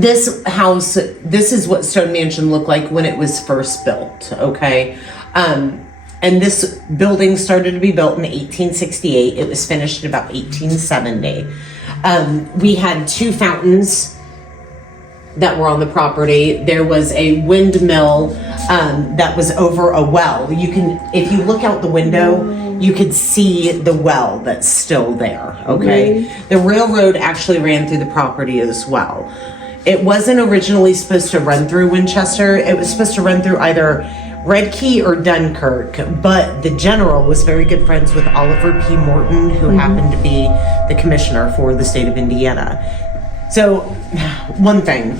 this house, this is what Stone Mansion looked like when it was first built, okay? And this building started to be built in 1868. It was finished in about 1870. We had 2 fountains that were on the property. There was a windmill that was over a well. You can, if you look out the window, you could see the well that's still there, okay? Mm-hmm. The railroad actually ran through the property as well. It wasn't originally supposed to run through Winchester. It was supposed to run through either Red Key or Dunkirk, but the general was very good friends with Oliver P. Morton, who happened to be the commissioner for the state of Indiana. So, one thing,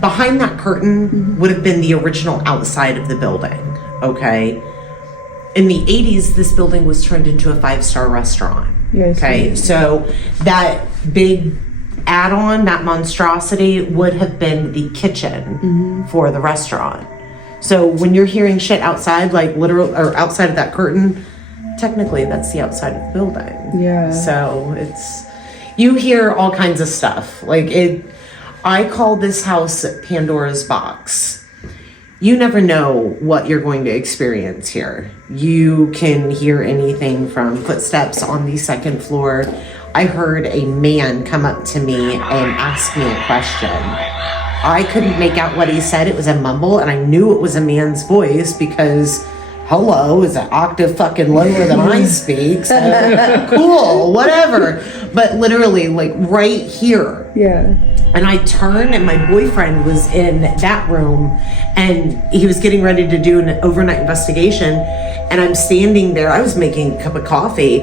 behind that curtain would have been the original outside of the building, okay? In the 80s, this building was turned into a 5-star restaurant, okay? So, that big add-on, that monstrosity, would have been the kitchen for the restaurant. So when you're hearing shit outside, like literal or outside of that curtain, technically that's the outside of the building. Yeah. So it's, you hear all kinds of stuff. Like I call this house Pandora's box. You never know what you're going to experience here. You can hear anything from footsteps on the second floor. I heard a man come up to me and ask me a question. I couldn't make out what he said. It was a mumble, and I knew it was a man's voice because hello is an octave fucking lower than I speak. So cool, whatever. But literally, like right here. Yeah. And I turned, and my boyfriend was in that room, and he was getting ready to do an overnight investigation. And I'm standing there. I was making a cup of coffee,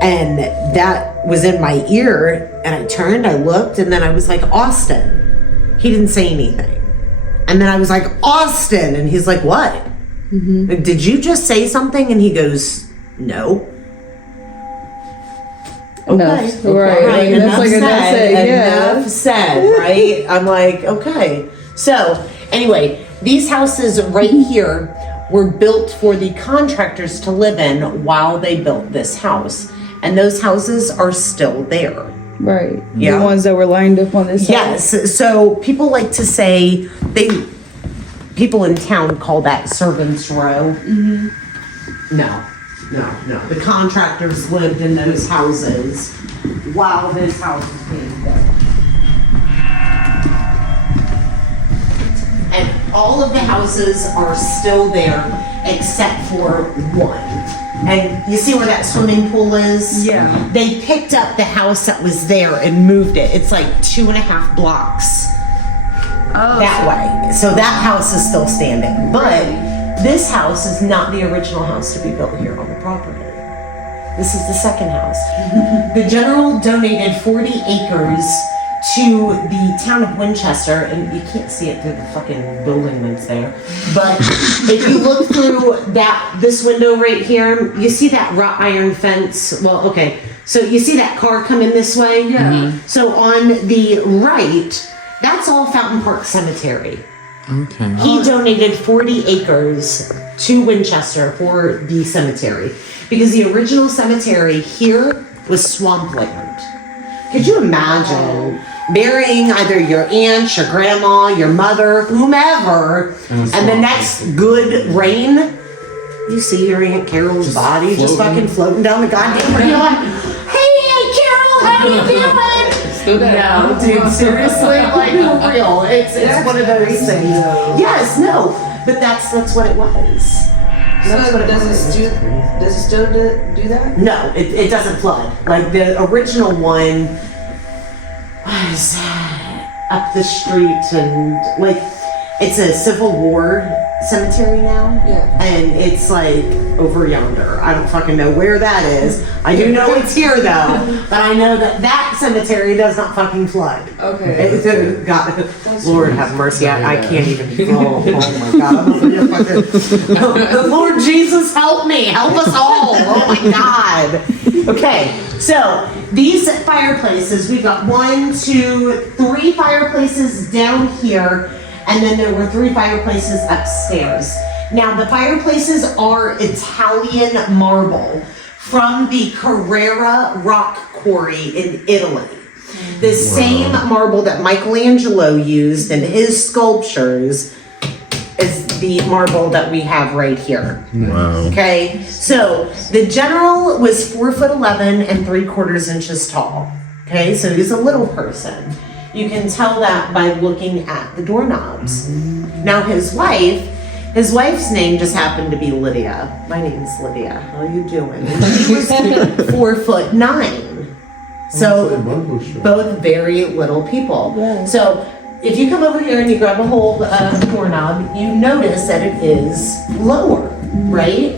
and that was in my ear. And I turned, I looked, and then I was like, Austin. He didn't say anything. And then I was like, Austin. And he's like, what? Like, did you just say something? And he goes, no. Enough. Okay. Right. Enough like said. Enough said, right? I'm like, okay. So anyway, these houses right here were built for the contractors to live in while they built this house. And those houses are still there. Right. Yeah. The ones that were lined up on this side. Yes. So people like to say people in town call that servants' row. No. The contractors lived in those houses while this house was being built. And all of the houses are still there except for one. And you see where that swimming pool is? Yeah. They picked up the house that was there and moved it. It's like 2.5 blocks that way. So that house is still standing. But this house is not the original house to be built here on the property. This is the second house. The general donated 40 acres to the town of Winchester, and you can't see it through the fucking building that's there. But if you look through this window right here, you see that wrought iron fence. Well, okay, so you see that car coming this way? Yeah. So on the right, that's all Fountain Park Cemetery. Okay. He donated 40 acres to Winchester for the cemetery because the original cemetery here was swampland. Could you imagine burying either your aunt, your grandma, your mother, whomever, and the next good rain, you see your Aunt Carol's body just fucking floating down the goddamn river? You're like, hey, Aunt Carol, how you doing? Still there. No, dude, seriously, like for real. It's one of those things. Yes, no, but that's what it was. So does it still do that? No, it doesn't flood. Like the original one was up the street, and like it's a Civil War cemetery now. Yeah. And it's like over yonder. I don't fucking know where that is. I do know it's here though, but I know that cemetery does not fucking flood. Okay. God, Lord have mercy. I can't even. Oh my God. The Lord Jesus help me. Help us all. Oh my God. Okay. So these fireplaces, we've got 1, 2, 3 fireplaces down here. And then there were 3 fireplaces upstairs. Now the fireplaces are Italian marble from the Carrara rock quarry in Italy. The same marble that Michelangelo used in his sculptures is the marble that we have right here. Wow. Okay, so the general was 4'11" and 3/4 inches tall. Okay, so he's a little person. You can tell that by looking at the doorknobs. Now his wife's name just happened to be Lydia. My name's Lydia. How are you doing? She was 4'9". So both very little people. Yeah. So if you come over here and you grab a hold of the doorknob, you notice that it is lower, right?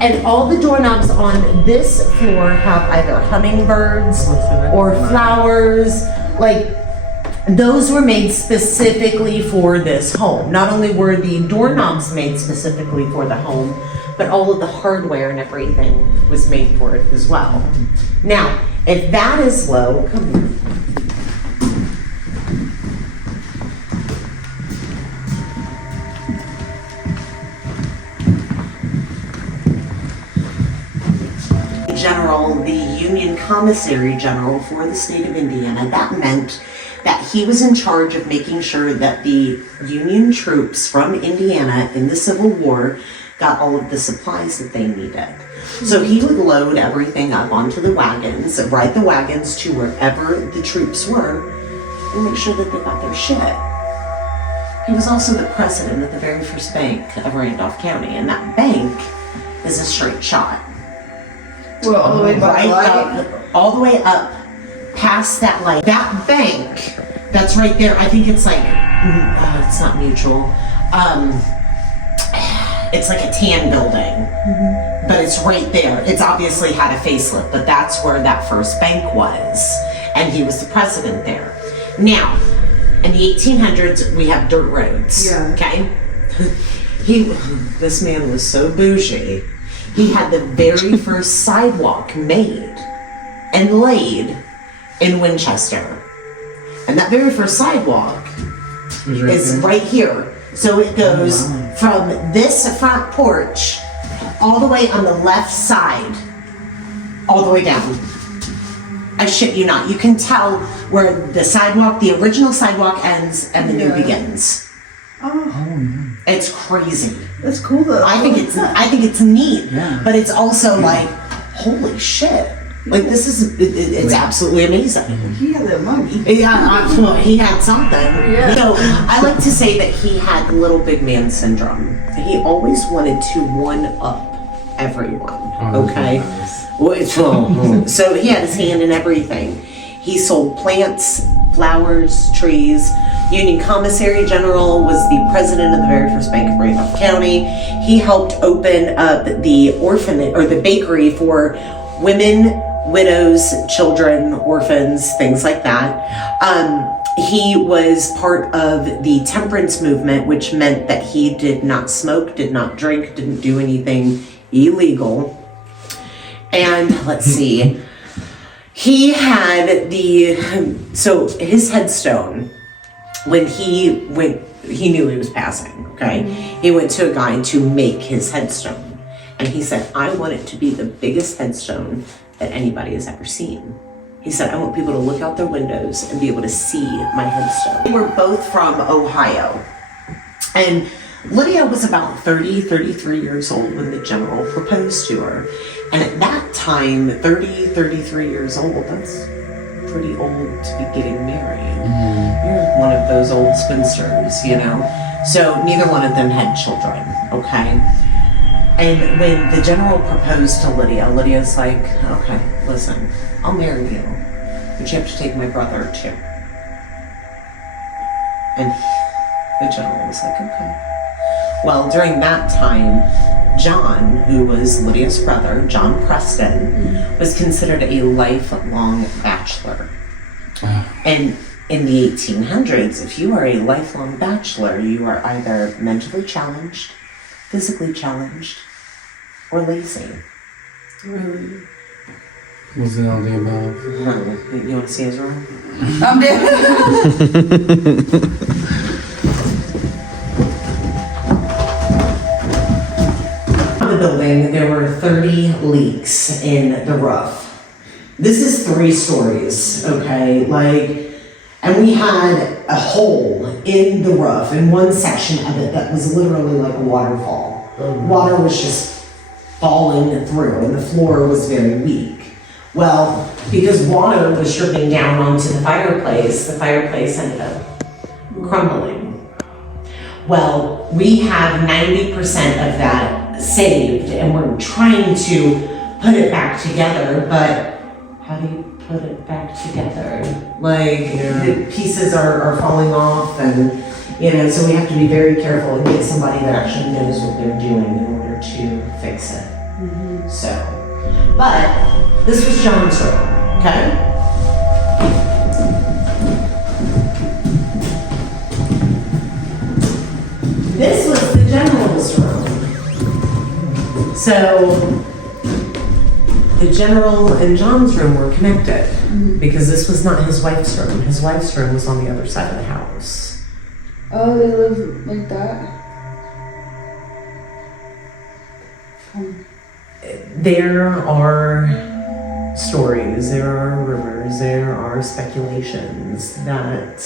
And all the doorknobs on this floor have either hummingbirds or flowers. Like, those were made specifically for this home. Not only were the doorknobs made specifically for the home, but all of the hardware and everything was made for it as well. Now, if that is low, come here. General, the Union Commissary General for the state of Indiana, that meant that he was in charge of making sure that the Union troops from Indiana in the Civil War got all of the supplies that they needed. So he would load everything up onto the wagons, ride the wagons to wherever the troops were, and make sure that they got their shit. He was also the president of the very first bank of Randolph County, and that bank is a straight shot. Well, all the way by the light. All the way up past that light. That bank that's right there, I think it's like, it's not Mutual. It's like a tan building, but it's right there. It's obviously had a facelift, but that's where that first bank was. And he was the president there. Now, in the 1800s, we have dirt roads, okay? This man was so bougie. He had the very first sidewalk made and laid in Winchester. And that very first sidewalk is right here. So it goes from this front porch all the way on the left side, all the way down. I shit you not. You can tell where the sidewalk, the original sidewalk ends and the new begins. It's crazy. That's cool though. I think it's neat, but it's also like, holy shit. Like this is, it's absolutely amazing. He had that money. Yeah, he had something. Yeah. So I like to say that he had little big man syndrome. He always wanted to one up everyone. Okay. So he had his hand in everything. He sold plants, flowers, trees. Union Commissary General was the president of the very first bank of Randolph County. He helped open up the orphanage or the bakery for women, widows, children, orphans, things like that. He was part of the temperance movement, which meant that he did not smoke, did not drink, didn't do anything illegal. And let's see, he had so his headstone, when he knew he was passing, okay? He went to a guy to make his headstone. And he said, I want it to be the biggest headstone that anybody has ever seen. He said, I want people to look out their windows and be able to see my headstone. They were both from Ohio. And Lydia was about 33 years old when the general proposed to her. And at that time, 33 years old, that's pretty old to be getting married. You're one of those old spinsters, you know? So neither one of them had children, okay? And when the general proposed to Lydia, Lydia's like, okay, listen, I'll marry you, but you have to take my brother too. And the general was like, okay. Well, during that time, John, who was Lydia's brother, John Preston, was considered a lifelong bachelor. And in the 1800s, if you are a lifelong bachelor, you are either mentally challenged, physically challenged, or lazy. Really? Was it all the above? You want to see his room? I'm dead. The building, there were 30 leaks in the roof. this is 3 stories, okay? Like, and we had a hole in the roof in one section of it that was literally like a waterfall. Water was just falling through and the floor was very weak. Well, because water was dripping down onto the fireplace ended up crumbling. Well, we have 90% of that saved and we're trying to put it back together, but how do you put it back together? Like, the pieces are falling off and, so we have to be very careful and get somebody that actually knows what they're doing in order to fix it. So, but this was John's room, okay? This was the general's room. So, the general and John's room were connected because this was not his wife's room. His wife's room was on the other side of the house. Oh, they live like that? There are stories, there are rumors, there are speculations that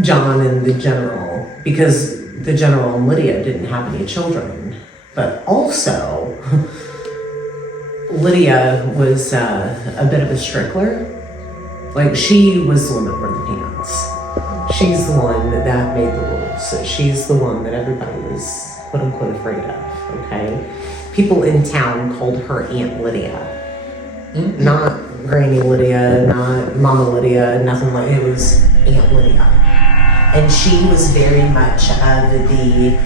John and the general, because the general and Lydia didn't have any children, but also Lydia was a bit of a strickler. Like, she was the one that wore the pants. She's the one that made the rules. She's the one that everybody was quote unquote afraid of, okay? People in town called her Aunt Lydia. Not Granny Lydia, not Mama Lydia, nothing like it. It was Aunt Lydia. And she was very much of the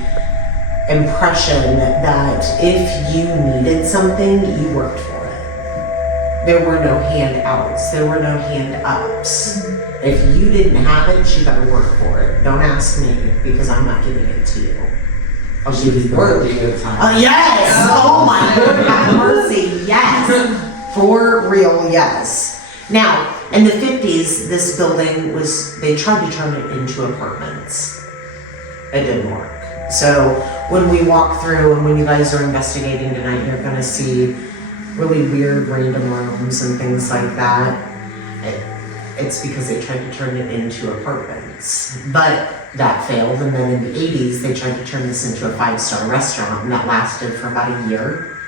impression that if you needed something, you worked for it. There were no handouts, there were no hand-ups. If you didn't have it, you better work for it. Don't ask me, because I'm not giving it to you. I'll give you the good time. Yes! Oh my Lord, have mercy, yes! For real, yes. Now, in the 50s, this building they tried to turn it into apartments. It didn't work. So when we walk through and when you guys are investigating tonight, you're gonna see really weird random rooms and things like that. It's because they tried to turn it into apartments. But that failed, and then in the 80s, they tried to turn this into a 5-star restaurant, and that lasted for about a year,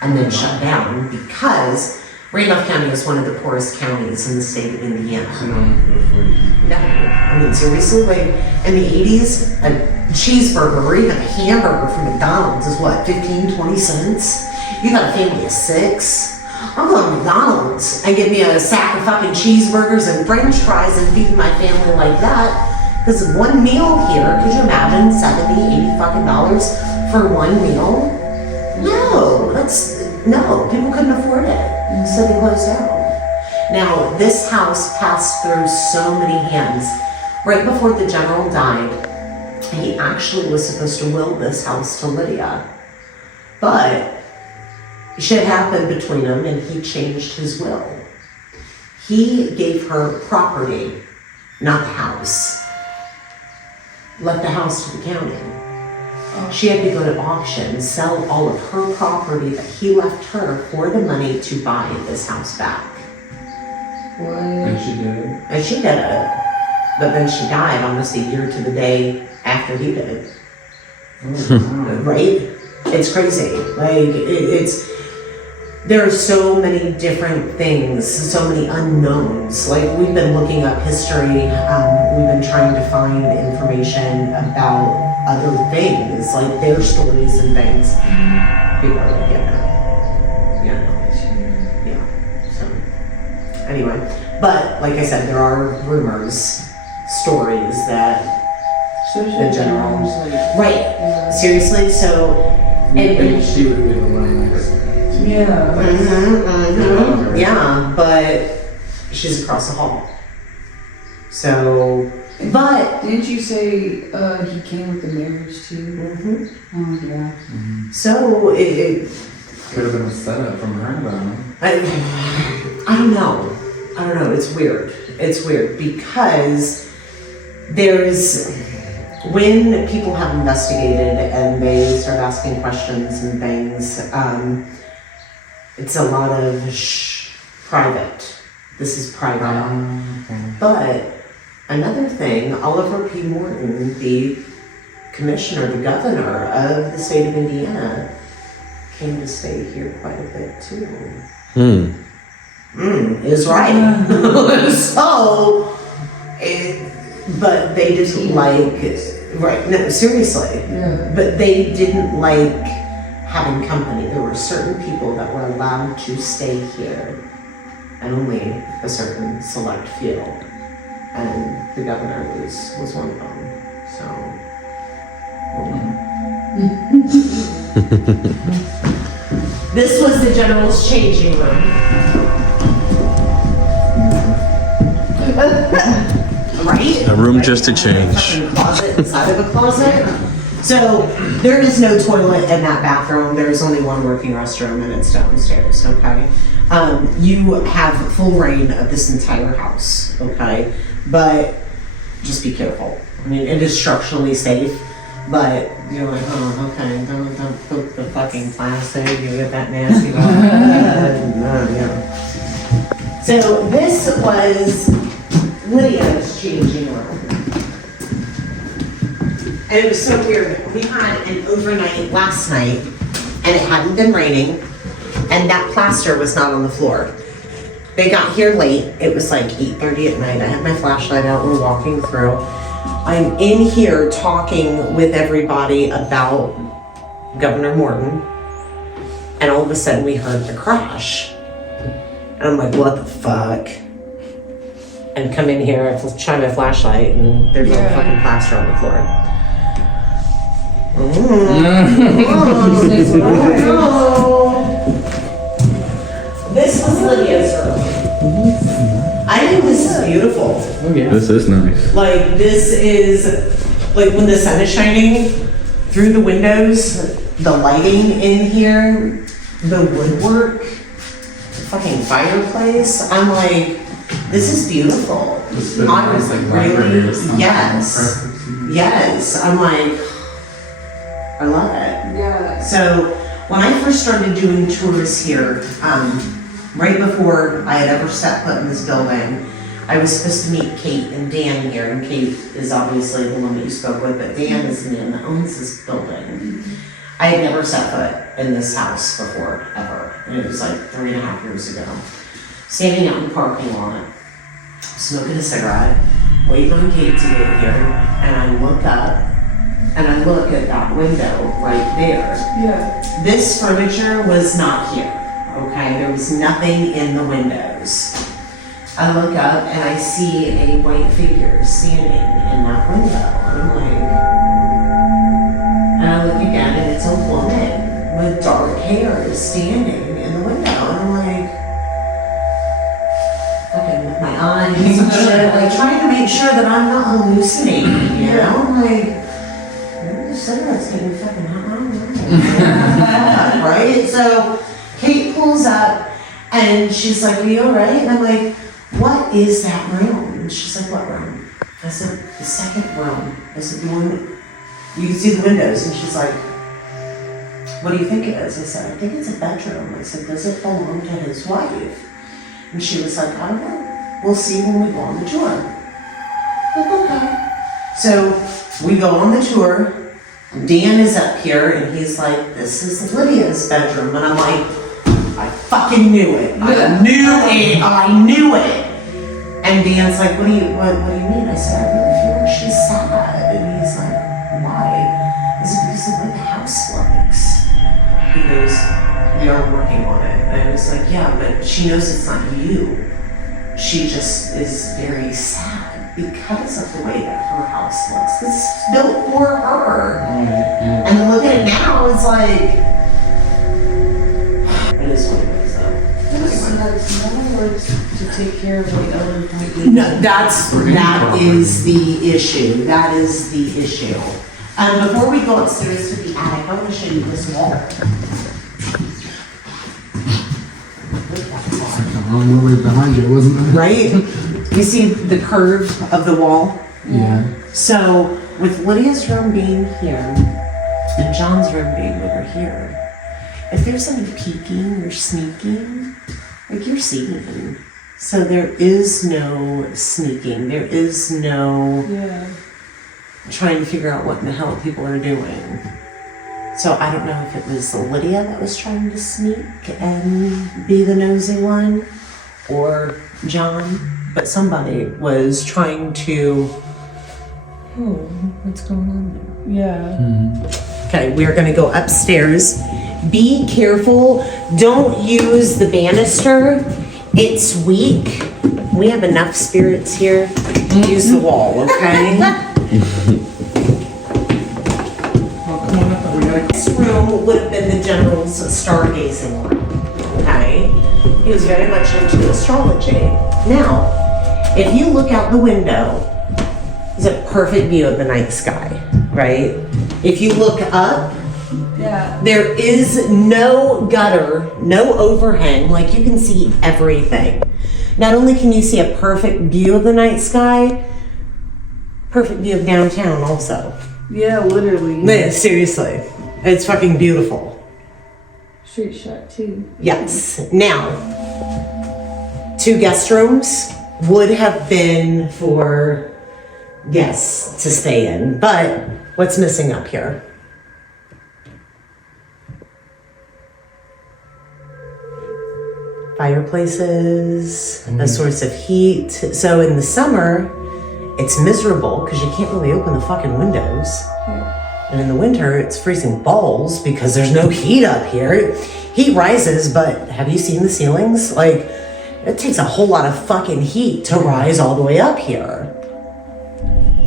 and then shut down because Randolph County is one of the poorest counties in the state of Indiana. No, I mean seriously, like in the 80s, a cheeseburger or even a hamburger from McDonald's is what, 15, 20 cents? You got a family of 6? I'm going to McDonald's and get me a sack of fucking cheeseburgers and french fries and feed my family like that. Because one meal here, could you imagine $70, $80 fucking dollars for one meal? No, people couldn't afford it. So they closed down. Now, this house passed through so many hands. Right before the general died, he actually was supposed to will this house to Lydia. But shit happened between them and he changed his will. He gave her property, not the house. Left the house to the county. She had to go to auction, sell all of her property that he left her for the money to buy this house back. What? And she did it. And she did it. But then she died almost a year to the day after he did. Right? It's crazy. Like, there are so many different things, so many unknowns. Like, we've been looking up history, we've been trying to find information about other things, like their stories and things. People are like, yeah. So, anyway. But, like I said, there are rumors, stories that the general... Right. Seriously, so... And she would be the one like... Yeah. Yeah, but she's across the hall. So, but didn't you say he came with the marriage too? Oh yeah. So it could have been a setup from her though. I don't know. It's weird. It's weird because when people have investigated and they start asking questions and things, It's a lot of private. This is private. But another thing, Oliver P. Morton, the commissioner, the governor of the state of Indiana, came to stay here quite a bit too. Is right. So, but they didn't like, right, no, seriously. Yeah. But they didn't like having company. There were certain people that were allowed to stay here, and only a certain select few. And the governor was one of them. So. This was the general's changing room. Right? A room just to change. Fucking closet inside of a closet. So there is no toilet in that bathroom. There is only one working restroom, and it's downstairs. Okay. You have full reign of this entire house. Okay, but just be careful. I mean, it is structurally safe. But you're like, oh, okay, don't poke the fucking plastic, you get that nasty. So this was Lydia's changing room. And it was so weird. We had an overnight last night, and it hadn't been raining, and that plaster was not on the floor. They got here late. It was like 8:30 at night. I had my flashlight out, we're walking through. I'm in here talking with everybody about Governor Morton, and all of a sudden we heard a crash. And I'm like, what the fuck? And come in here, I shine my flashlight, and there's no fucking plaster on the floor. This was Lydia's room. I think this is beautiful. Oh yeah. This is nice. Like, this is, like, when the sun is shining through the windows, the lighting in here, the woodwork, the fucking fireplace, I'm like, this is beautiful. I'm really, yes, I'm like, I love it. Yeah. So, when I first started doing tours here, right before I had ever set foot in this building, I was supposed to meet Kate and Dan here, and Kate is obviously the one that you spoke with, but Dan is the man that owns this building. I had never set foot in this house before, ever, and it was like 3.5 years ago. Standing out in the parking lot, smoking a cigarette, waiting on Kate to get here, and I look up, and I look at that window right there. Yeah. This furniture was not here, okay? There was nothing in the windows. I look up and I see a white figure standing in that window. I'm like, and I look again and it's a woman with dark hair standing in the window. And I'm like, fucking with my eyes and shit, like trying to make sure that I'm not hallucinating, you know? I'm like, the cigarette's getting fucking hot. Right? So Kate pulls up and she's like, are you alright? And I'm like, what is that room? And she's like, what room? I said, the second room. I said, the one, you can see the windows. And she's like, what do you think it is? I said, I think it's a bedroom. I said, does it belong to his wife? And she was like, I don't know. We'll see when we go on the tour. I'm like, okay. So we go on the tour. Dan is up here and he's like, this is Lydia's bedroom. And I'm like, I fucking knew it. I knew it. And Dan's like, what do you mean? I said, I really feel like she's sad. And he's like, why? I said, because of the way the house looks. He goes, we are working on it. And I was like, yeah, but she knows it's not you. She just is very sad because of the way that her house looks. Because it's built for her. And then look at it now, it's like, it is what it is though. Has no one works to take care of the elderly people? No, that is the issue. That is the issue. Before we go upstairs to the attic, I want to show you this wall. Way behind you, wasn't it? Right? You see the curve of the wall? Yeah. So, with Lydia's room being here, and John's room being over here, if there's somebody peeking or sneaking, like you're seeing. So there is no sneaking. There is no trying to figure out what in the hell people are doing. So I don't know if it was Lydia that was trying to sneak and be the nosy one, or John, but somebody was trying to. Oh, what's going on there? Yeah. Okay, we're gonna go upstairs. Be careful. Don't use the banister. It's weak. We have enough spirits here. Use the wall, okay? This room would have been the general's stargazing room, okay? He was very much into astrology. Now, if you look out the window, it's a perfect view of the night sky, right? If you look up, there is no gutter, no overhang, like you can see everything. Not only can you see a perfect view of the night sky, perfect view of downtown also. Yeah, literally. Man, seriously, it's fucking beautiful. Street shot too. Yes. Now, 2 guest rooms would have been for guests to stay in, but what's missing up here? Fireplaces, a source of heat. So in the summer, it's miserable because you can't really open the fucking windows. And in the winter, it's freezing balls because there's no heat up here. Heat rises, but have you seen the ceilings? Like, it takes a whole lot of fucking heat to rise all the way up here.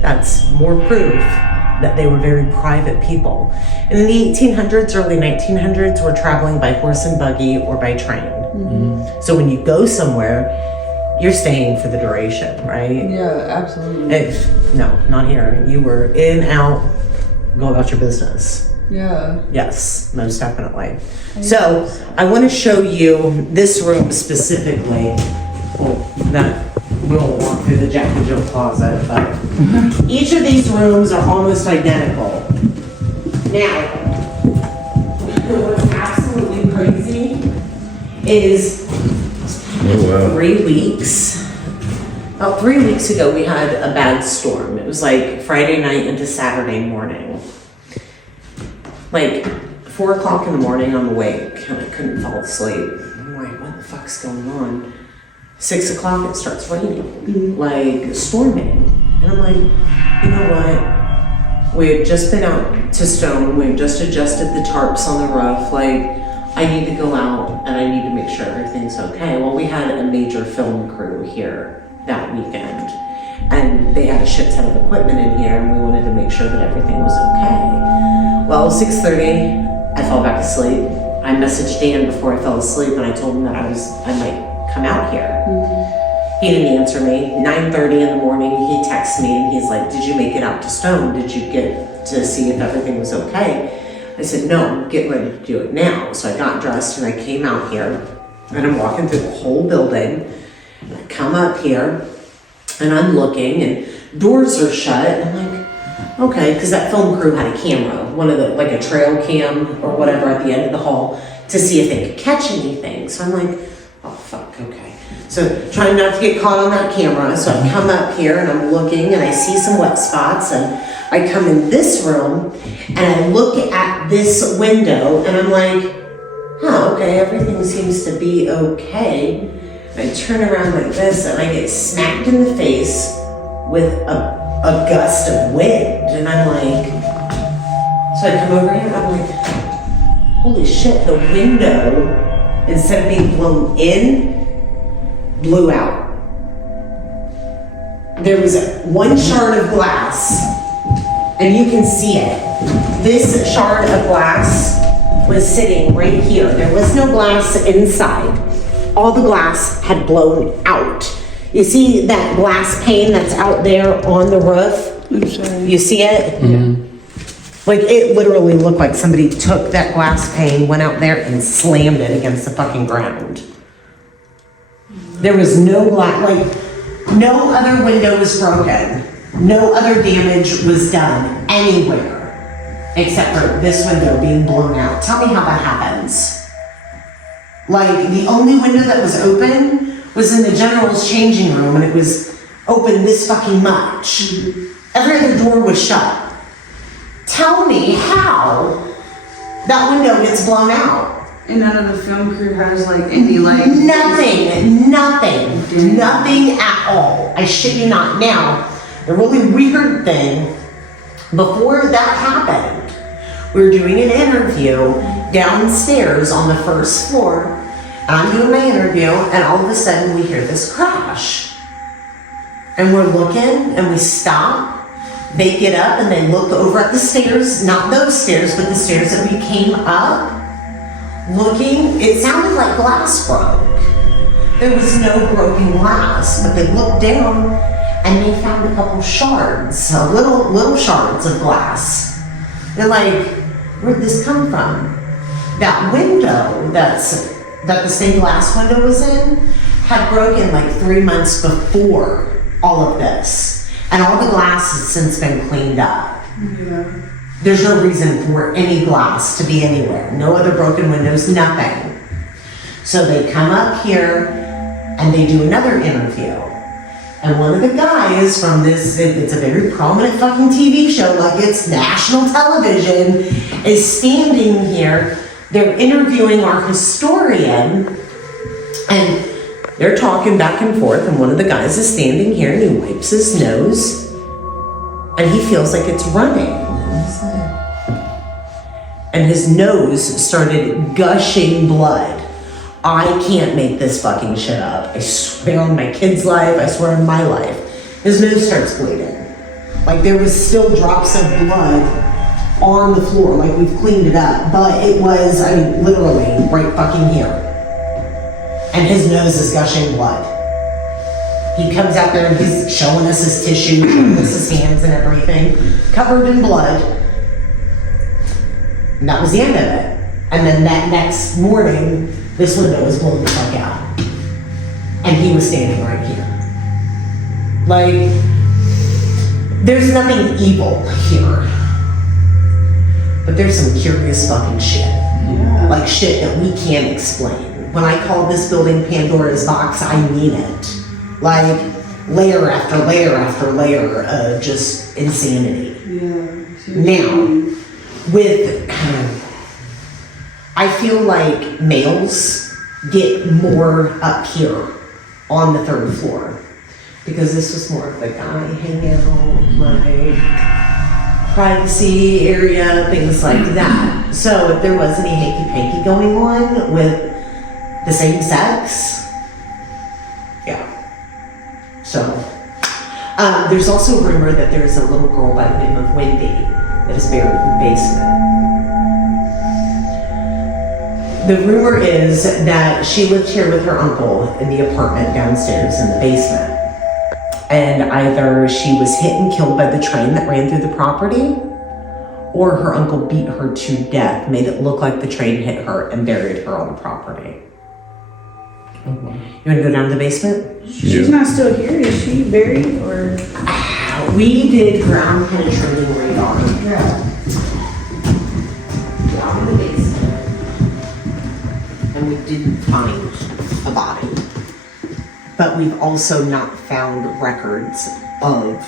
That's more proof that they were very private people. And in the 1800s, early 1900s, we're traveling by horse and buggy or by train. So when you go somewhere, you're staying for the duration, right? Yeah, absolutely. No, not here. You were in, out, go about your business. Yeah. Yes, most definitely. So I want to show you this room specifically. Well, that we'll walk through the Jack and Jill closet, but each of these rooms are almost identical. Now, what's absolutely crazy is 3 weeks. About 3 weeks ago, we had a bad storm. It was like Friday night into Saturday morning. Like 4 o'clock in the morning, I'm awake and I couldn't fall asleep. I'm like, what the fuck's going on? 6 o'clock, it starts raining, like storming. And I'm like, you know what? We had just been out to Stone. We've just adjusted the tarps on the roof. Like, I need to go out and I need to make sure everything's okay. Well, we had a major film crew here that weekend and they had a shit ton of equipment in here and we wanted to make sure that everything was okay. Well, 6:30, I fell back asleep. I messaged Dan before I fell asleep and I told him that I might come out here. He didn't answer me. 9:30 in the morning, he texts me and he's like, did you make it out to Stone? Did you get to see if everything was okay? I said, no, I'm getting ready to do it now. So I got dressed and I came out here and I'm walking through the whole building. And I come up here and I'm looking and doors are shut. And I'm like, okay, because that film crew had a camera, one of the, like a trail cam or whatever at the end of the hall to see if they could catch anything. So I'm like, oh fuck, okay. So trying not to get caught on that camera. So I come up here and I'm looking and I see some wet spots and I come in this room and I look at this window and I'm like, huh, okay, everything seems to be okay. And I turn around like this and I get smacked in the face with a gust of wind. And I'm like, so I come over here and I'm like, holy shit, the window, instead of being blown in, blew out. There was one shard of glass, and you can see it. This shard of glass was sitting right here. There was no glass inside. All the glass had blown out. You see that glass pane that's out there on the roof? You see it? Like, it literally looked like somebody took that glass pane, went out there and slammed it against the fucking ground. There was no glass, like, no other window was broken. No other damage was done anywhere. except for this window being blown out. Tell me how that happens. Like, the only window that was open was in the general's changing room, and it was open this fucking much. Every other door was shut. Tell me how that window gets blown out. And none of the film crew has like any like Nothing at all. I shit you not. Now, the really weird thing, before that happened, we were doing an interview downstairs on the first floor, and I'm doing my interview, and all of a sudden we hear this crash. And we're looking, and we stop. They get up and they look over at the stairs, not those stairs, but the stairs that we came up. Looking, it sounded like glass broke. There was no broken glass, but they looked down and they found a couple shards, little shards of glass. They're like, where'd this come from? That window that the stained glass window was in had broken like 3 months before all of this. And all the glass has since been cleaned up. Yeah. There's no reason for any glass to be anywhere. No other broken windows, nothing. So they come up here and they do another interview. And one of the guys from this, it's a very prominent fucking TV show, like it's national television, is standing here. They're interviewing our historian and they're talking back and forth, and one of the guys is standing here and he wipes his nose and he feels like it's running. And his nose started gushing blood. I can't make this fucking shit up. I swear on my kid's life, I swear on my life. His nose starts bleeding. Like there was still drops of blood on the floor, like we've cleaned it up. But it was, I mean, literally right fucking here. And his nose is gushing blood. He comes out there and he's showing us his tissue, showing us his hands and everything, covered in blood. And that was the end of it. And then that next morning, this window was blown the fuck out. And he was standing right here. Like, there's nothing evil here. But there's some curious fucking shit. Yeah. Like shit that we can't explain. When I call this building Pandora's box, I mean it. Like, layer after layer after layer of just insanity. Yeah. Now, I feel like males get more up here on the third floor because this was more of a guy hangout, like privacy area, things like that. So if there was any hanky-panky going on with the same sex, yeah. So, there's also a rumor that there's a little girl by the name of Wendy that is buried in the basement. The rumor is that she lived here with her uncle in the apartment downstairs in the basement. And either she was hit and killed by the train that ran through the property, or her uncle beat her to death, made it look like the train hit her, and buried her on the property. You want to go down to the basement? She's not still here, is she buried or? We did ground penetrating radar. Yeah. Down in the basement. And we didn't find a body. But we've also not found records of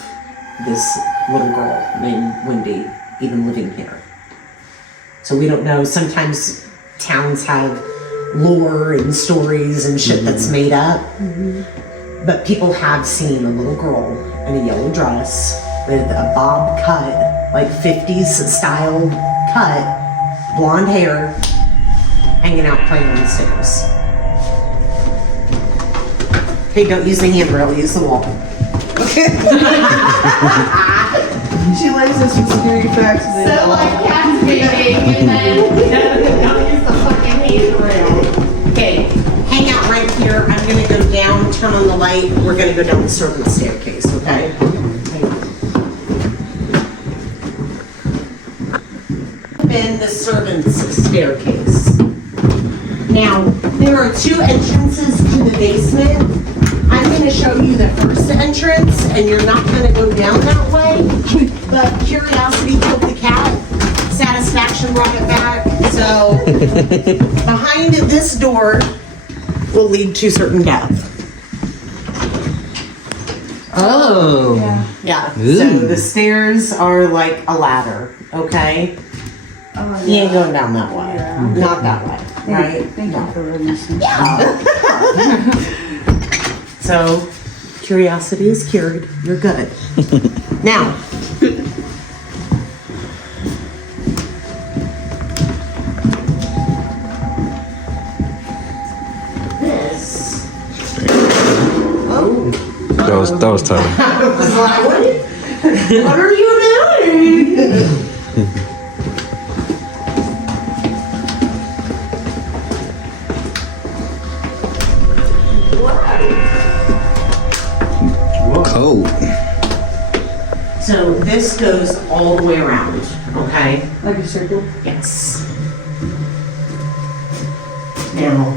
this little girl named Wendy even living here. So we don't know. Sometimes towns have lore and stories and shit that's made up. But people have seen a little girl in a yellow dress with a bob cut, like 50s style cut, blonde hair, hanging out playing on the stairs. Hey, don't use the handrail, use the wall. She likes us with scary facts. So like cats baby, and then don't use the fucking handrail. Okay, hang out right here. I'm gonna go down, turn on the light. We're gonna go down the servant staircase, okay? In the servant's staircase. Now, there are two entrances to the basement. I'm going to show you the first entrance, and you're not going to go down that way. But curiosity killed the cat. Sat satisfaction brought it back. So behind this door will lead to certain death. Oh. Yeah. So Ooh. the stairs are like a ladder, okay? Oh, You ain't going down that way. Yeah. Not that way, right? Thank you for releasing. So curiosity is cured. You're good. Now, this. Oh. That was tough. I was like, what are you doing? Cold. So this goes all the way around, okay? Like a circle? Yes. Now,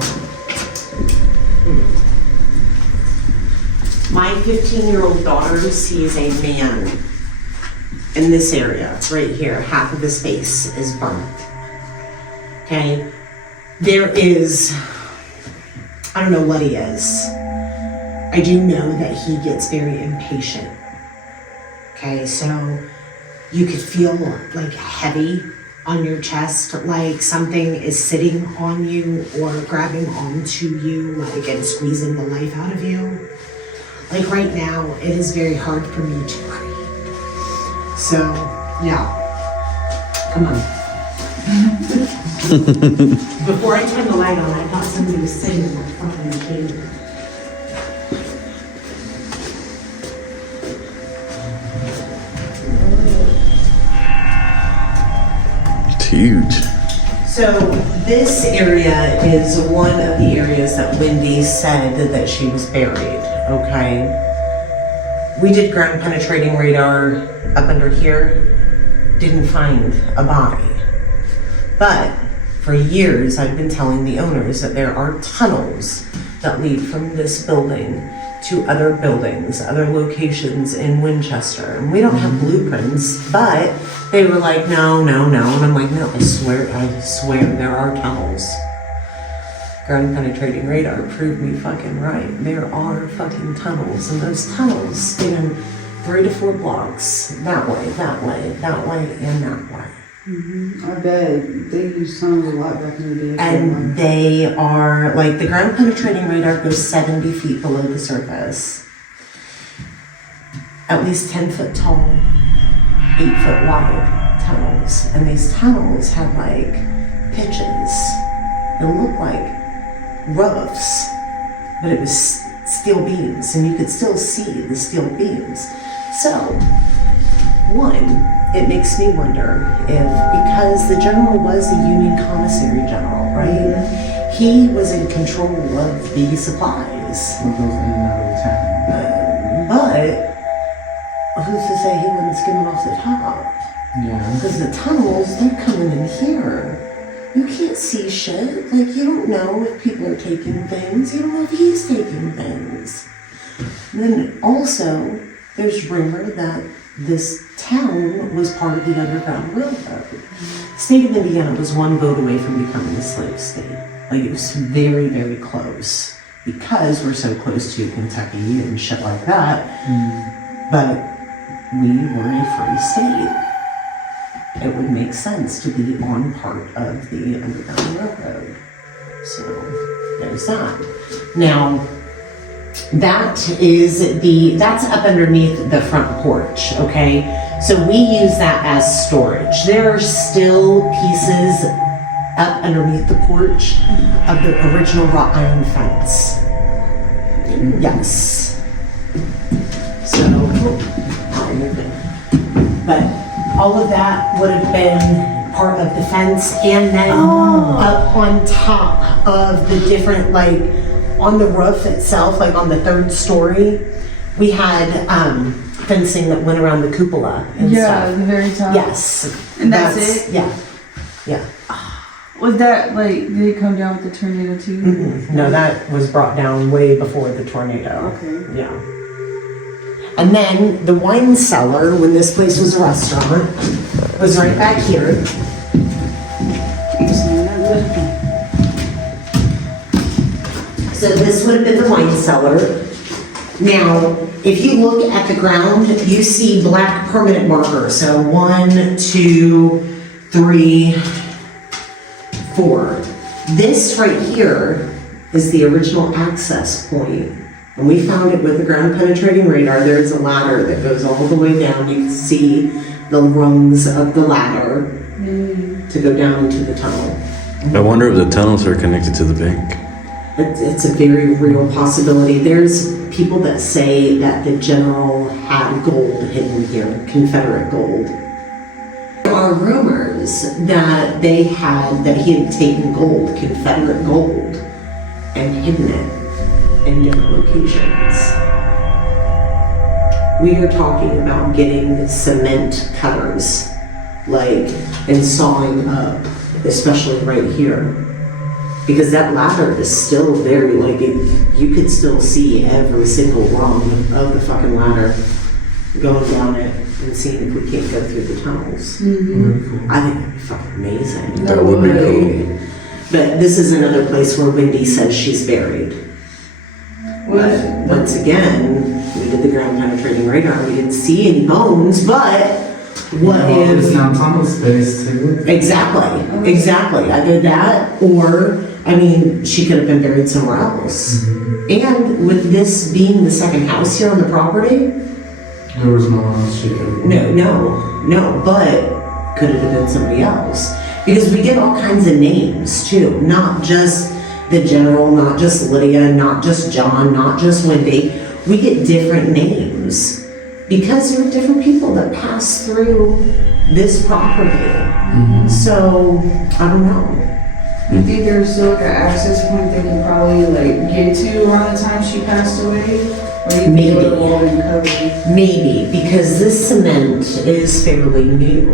my 15-year-old daughter sees a man in this area, right here. Half of his face is burnt. Okay? There is, I don't know what he is. I do know that he gets very impatient. Okay, so you could feel like heavy on your chest, like something is sitting on you or grabbing onto you, like, and squeezing the life out of you. Like right now, it is very hard for me to breathe. So, yeah. Come on. Before I turned the light on, I thought somebody was sitting in front of the table. It's huge. So this area is one of the areas that Wendy said that she was buried, okay? We did ground penetrating radar up under here, didn't find a body. But for years, I've been telling the owners that there are tunnels that lead from this building to other buildings, other locations in Winchester. And we don't have blueprints, but they were like, no. And I'm like, no, I swear there are tunnels. Ground penetrating radar proved me fucking right. There are fucking tunnels, and those tunnels span 3 to 4 blocks. That way, and that way. I bet they used tunnels a lot back in the day. And they are, like, the ground penetrating radar goes 70 feet below the surface. At least 10 foot tall, 8 foot wide tunnels. And these tunnels have, like, pitches. They look like roofs, but it was steel beams, and you could still see the steel beams. So, one, it makes me wonder if, because the general was the Union Commissary General, right? He was in control of the supplies. What goes in and out of the town. But who's to say he wasn't skimming off the top? Yeah. Because the tunnels, they're coming in here. You can't see shit. Like, you don't know if people are taking things. You don't know if he's taking things. And then also, there's rumor that this town was part of the Underground Railroad. State of Indiana was one vote away from becoming a slave state. Like, it was very, very close. Because we're so close to Kentucky and shit like that. But we were a free state. It would make sense to be on part of the Underground Railroad. So, there's that. Now, that's up underneath the front porch, okay? So we use that as storage. There are still pieces up underneath the porch of the original wrought iron fence. Yes. So, but all of that would have been part of the fence, and then up on top of the different, like, on the roof itself, like on the 3rd story, we had fencing that went around the cupola and Yeah, stuff. the very top. Yes. And that's it? Yeah. Was that like, did it come down with the tornado too? No, that was brought down way before the tornado. Okay. Yeah. And then the wine cellar, when this place was a restaurant, was right back here. So this would have been the wine cellar. Now, if you look at the ground, you see black permanent markers. So 1, 2, 3, 4. This right here is the original access point. And we found it with the ground penetrating radar. There's a ladder that goes all the way down. You can see the rungs of the ladder to go down into the tunnel. I wonder if the tunnels are connected to the bank. It's a very real possibility. There's people that say that the general had gold hidden here, Confederate gold. There are rumors that he had taken gold, Confederate gold, and hidden it in different locations. We are talking about getting cement cutters, and sawing up, especially right here. Because that ladder is still very, you could still see every single rung of the fucking ladder going down it and seeing if we can't go through the tunnels. I think that'd be fucking amazing. That would be cool. But this is another place where Wendy says she's buried. But once again, we did the ground penetrating radar. We didn't see any bones, but what if... It's now tunnel space too. Exactly. Either that or, she could have been buried somewhere else. And with this being the second house here on the property, There was no one else she could. no, but could it have been somebody else? Because we get all kinds of names too, not just the general, not just Lydia, not just John, not just Wendy. We get different names because there are different people that pass through this property. So, I don't know. You think there's still an access point they can probably get to around the time she passed away? Or you think it would've all been covered? Maybe, because this cement is fairly new.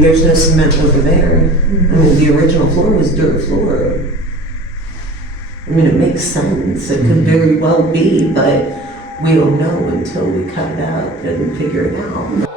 There's no cement over there. The original floor was dirt floor. It makes sense. It could very well be, but we don't know until we cut it out and figure it out.